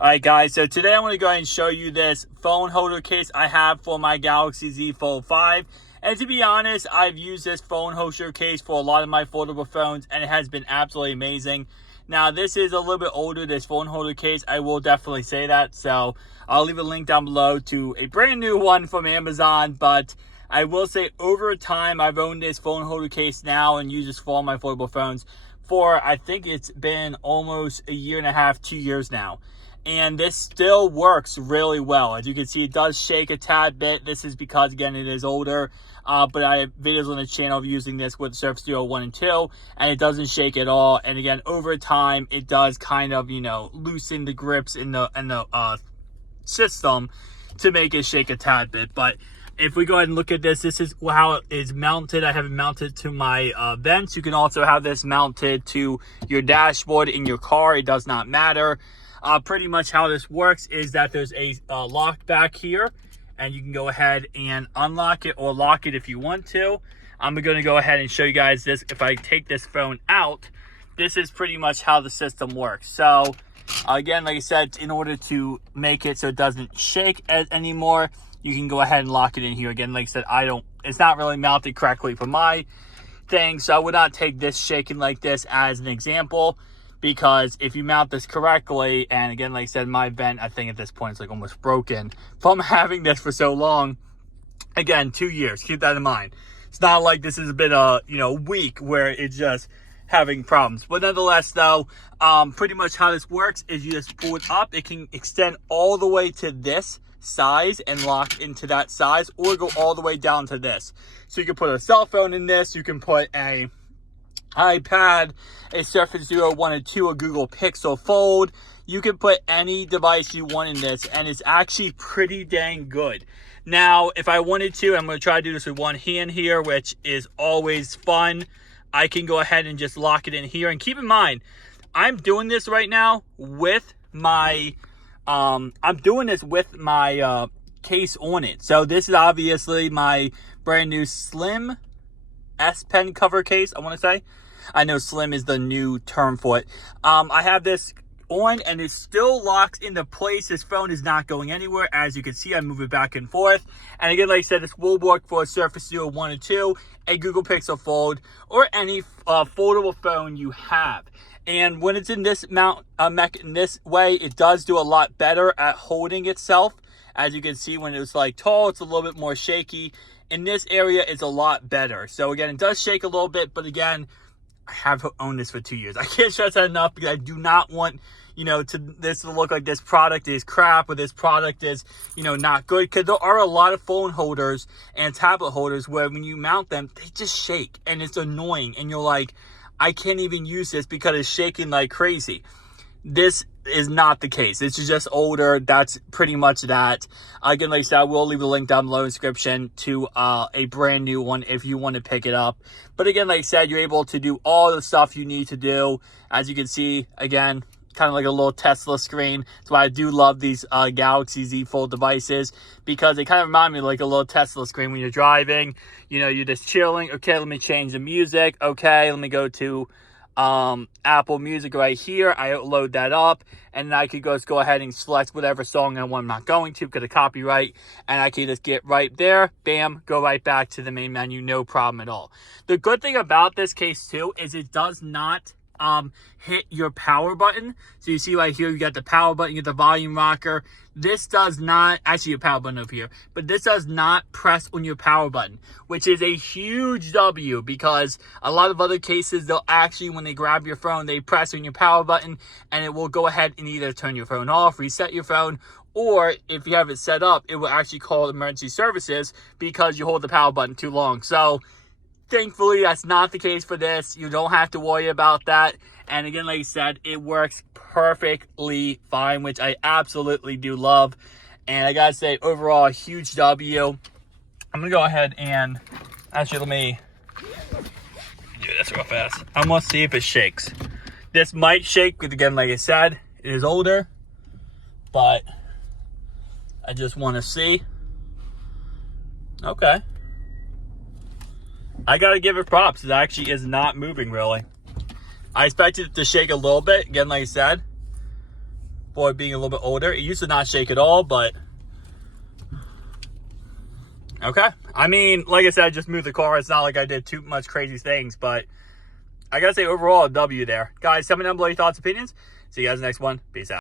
Alright guys, so today I'm going to go ahead and show you this phone holder case I have for my Galaxy Z Fold 5. And to be honest, I've used this phone holder case for a lot of my foldable phones and it has been absolutely amazing. Now this is a little bit older, this phone holder case, I will definitely say that. So I'll leave a link down below to a brand new one from Amazon. But I will say over time, I've owned this phone holder case now and used this for all my foldable phones for, I think it's been almost a year and a half, 2 years now. And this still works really well. As you can see, it does shake a tad bit. This is because, again, it is older. But I have videos on the channel of using this with Surface Duo 1 and 2. And it doesn't shake at all. And again, over time, it does kind of, loosen the grips in the system to make it shake a tad bit. But if we go ahead and look at this, this is how it is mounted. I have it mounted to my vents. You can also have this mounted to your dashboard in your car. It does not matter. Pretty much how this works is that there's a lock back here, and you can go ahead and unlock it or lock it if you want to. I'm going to go ahead and show you guys this. If I take this phone out, this is pretty much how the system works. So again, like I said, in order to make it so it doesn't shake anymore, you can go ahead and lock it in here. Again, like I said, it's not really mounted correctly for my thing, so I would not take this shaking like this as an example. Because if you mount this correctly, and again, like I said, my vent, I think at this point, it's like almost broken from having this for so long. Again, 2 years, keep that in mind. It's not like this has been a, week where it's just having problems. But nonetheless, though, pretty much how this works is you just pull it up. It can extend all the way to this size and lock into that size, or go all the way down to this. So you can put a cell phone in this, you can put a iPad, a Surface Duo 1 and 2, a Google Pixel Fold. You can put any device you want in this, and it's actually pretty dang good. Now, if I wanted to, I'm going to try to do this with one hand here, which is always fun. I can go ahead and just lock it in here. And keep in mind, I'm doing this right now with my, case on it. So this is obviously my brand new Slim S Pen cover case, I want to say. I know slim is the new term for it. I have this on and it still locks into place. This phone is not going anywhere. As you can see, I move it back and forth. And again, like I said, this will work for a Surface Duo 1 and 2, a Google Pixel Fold, or any foldable phone you have. And when it's in this mount, in this way, it does do a lot better at holding itself. As you can see, when it was like tall, it's a little bit more shaky. In this area, it's a lot better. So again, it does shake a little bit, but again, I have owned this for 2 years. I can't stress that enough because I do not want, this to look like this product is crap or this product is, not good. Because there are a lot of phone holders and tablet holders where when you mount them, they just shake and it's annoying. And you're like, I can't even use this because it's shaking like crazy. This is not the case. This is just older. That's pretty much that. Again, like I said, I will leave a link down below in the description to a brand new one if you want to pick it up. But again, like I said, you're able to do all the stuff you need to do. As you can see, again, kind of like a little Tesla screen. That's why I do love these Galaxy Z Fold devices, because they kind of remind me of like a little Tesla screen when you're driving. You're just chilling. Okay, let me change the music. Okay, let me go to Apple Music right here. I load that up, and then I could just go ahead and select whatever song I want. I'm not going to because of copyright, and I can just get right there, bam, go right back to the main menu, no problem at all. The good thing about this case too is it does not hit your power button. So you see right here, you got the power button, you get the volume rocker. This does not, actually your power button over here, but this does not press on your power button, which is a huge W, because a lot of other cases, they'll actually, when they grab your phone, they press on your power button and it will go ahead and either turn your phone off, reset your phone, or if you have it set up, it will actually call emergency services because you hold the power button too long. So thankfully, that's not the case for this. You don't have to worry about that. And again, like I said, it works perfectly fine, which I absolutely do love. And I gotta say, overall, a huge W. I'm gonna go ahead and, actually, let me do this real fast. I'm gonna see if it shakes. This might shake, because again, like I said, it is older. But I just want to see. Okay. I gotta give it props. It actually is not moving really. I expected it to shake a little bit. Again, like I said, dashboard being a little bit older. It used to not shake at all, but okay. I mean, like I said, I just moved the car. It's not like I did too much crazy things, but I gotta say overall a W there. Guys, tell me down below your thoughts, opinions. See you guys in the next one. Peace out.